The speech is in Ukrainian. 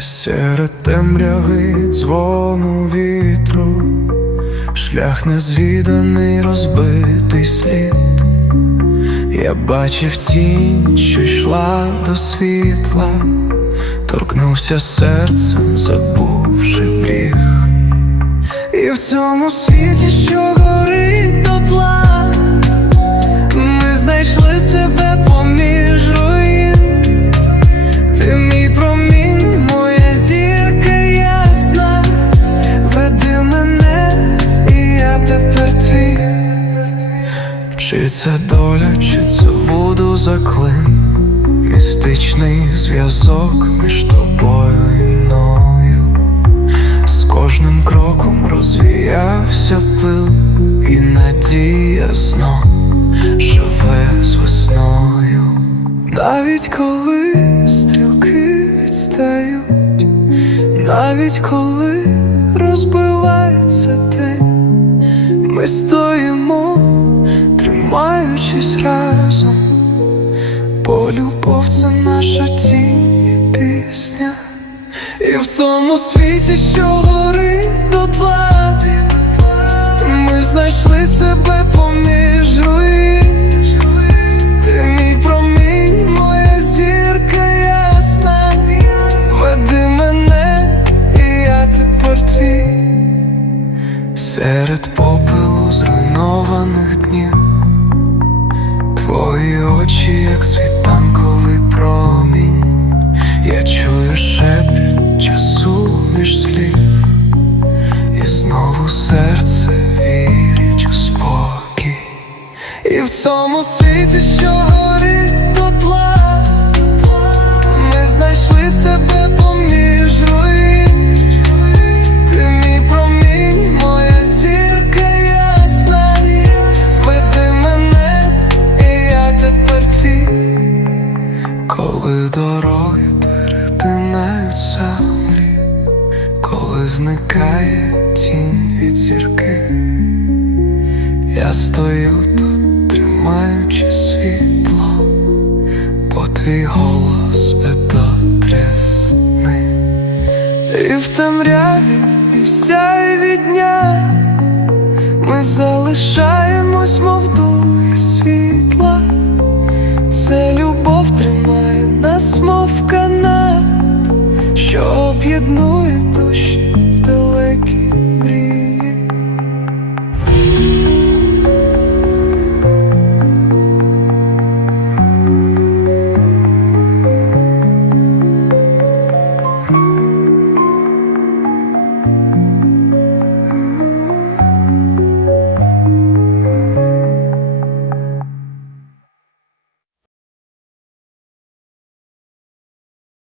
Серед темряви дзвону вітру, шлях незвіданий розбитий слід. Я бачив тінь, що йшла до світла, торкнувся серцем, забувши гріх. І в цьому світі, що Чи це доля, чи це воду заклин, містичний зв'язок між тобою і мною. З кожним кроком розвіявся пил, і надія знов живе з весною. Навіть коли стрілки відстають, навіть коли розбивається день, ми стоїмо, тримаючись разом, бо любов це наша тінь і пісня. І в цьому світі, що горить дотла, ми знайшли себе очі, як світанковий промінь. Я чую шепіт часу між слів, і знову серце вірить у спокій. І в цьому світі, що горить коли зникає тінь від зірки, я стою тут, тримаючи світло, бо твій голос это тресни. І в темряві, і в сяйві дня ми залишаємось, мов духи світла. Це любов тримає нас, мов канат, що об'єднує